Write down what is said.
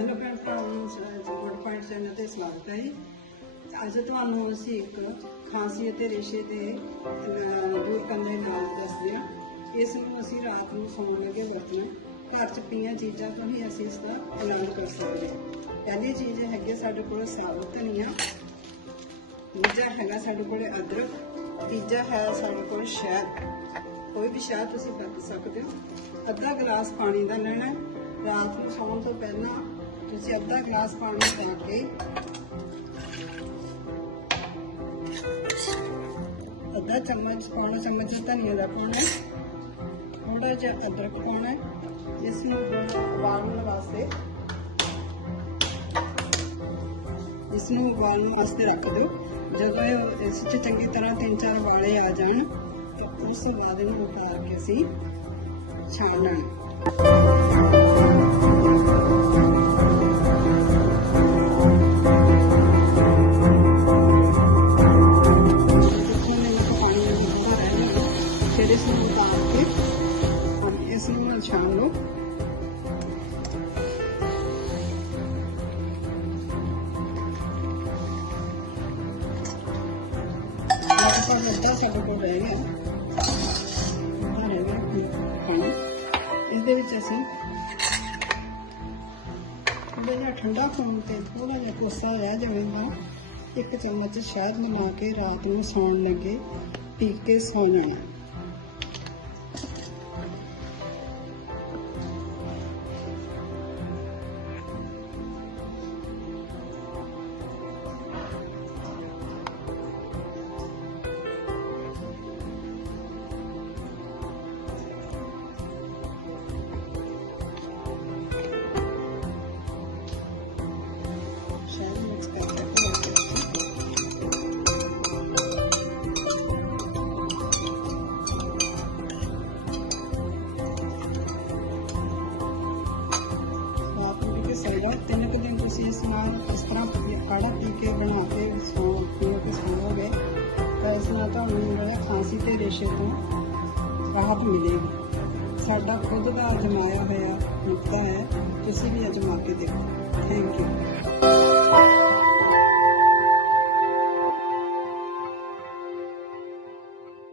Hello भैन good point channel ਤੇ ਸਵਾਗਤ ਹੈ ਜੀ। ਅੱਜ ਤੁਹਾਨੂੰ ਅਸੀਂ ਇੱਕ ਖਾਂਸੀ ਅਤੇ ਰੇਸ਼ੇ ਦੇ ਦੂਰ ਕਰਨ ਦੇ ਇਲਾਜ ਦੱਸਦੇ ਹਾਂ। ਇਸ ਨੂੰ ਅਸੀਂ ਰਾਤ ਨੂੰ ਸੌਣ ਲੱਗੇ ਵਰਤਣਾ। ਘਰ 'ਚ ਪਈਆਂ ਚੀਜ਼ਾਂ ਤੋਂ ਹੀ ਅਸੀਂ ਇਸ ਦਾ ਇਲਾਜ ਕਰ ਸਕਦੇ ਹਾਂ। ਪਹਿਲੀ ਚੀਜ਼ ਹੈਗੀ ਸਾਡੇ ਕੋਲ ਸਾਬਤ ਧਨੀਆ, ਦੂਜਾ ਹੈਗਾ ਸਾਡੇ ਕੋਲ ਅਦਰਕ, ਤੀਜਾ ਹੈ ਸਾਡੇ ਕੋਲ ਸ਼ਹਿਦ। ਕੋਈ ਵੀ ਸ਼ਹਿਦ ਤੁਸੀਂ ਵਰਤ ਸਕਦੇ ਹੋ। ਅੱਧਾ ਗਲਾਸ ਪਾਣੀ ਦਾ ਲੈਣਾ। ਰਾਤ ਨੂੰ ਸੌਣ ਤੋਂ ਪਹਿਲਾਂ ਤੁਸੀਂ ਅੱਧਾ ਗਲਾਸ ਪਾਣੀ ਪਾ ਕੇ ਅੱਧਾ ਚਮਚ ਪੌਣਾ ਚਮਚ ਧਨੀਆ ਦਾ ਪਾਉਣਾ, ਥੋੜਾ ਜਿਹਾ ਅਦਰਕ ਪਾਉਣਾ। ਇਸ ਨੂੰ ਉਬਾਲਣ ਵਾਸਤੇ ਰੱਖ ਦਿਓ। ਜਦੋਂ ਇਹ ਇਸ 'ਚ ਚੰਗੀ ਤਰ੍ਹਾਂ 3-4 ਉਬਾਲੇ ਆ ਜਾਣ ਤਾਂ ਉਸ ਤੋਂ ਬਾਅਦ ਇਹਨੂੰ ਉਤਾਰ ਕੇ ਅਸੀਂ ਛਾਣਨਾ। फिर इसमें उतार के हम इसमें छान लो। लगभग अद्धा साडे कोल रह गया पानी। इसदे विच असीं थोड़ा जिहा ठंडा होण ते थोड़ा जिहा कोसा रह जावेगा। 1 चम्मच शहद मिला के रात में सौण लगे पी के सौ जाना। तीन कुछ दिन तुम इस तरह काढ़ा पी के बना के सोवोगे तो इस खांसी ते रेशे तो राहत मिलेगी। साडा खुद का अजमाया हुआ नुक्ता है, तुम भी अजमा के देखो। Thank you.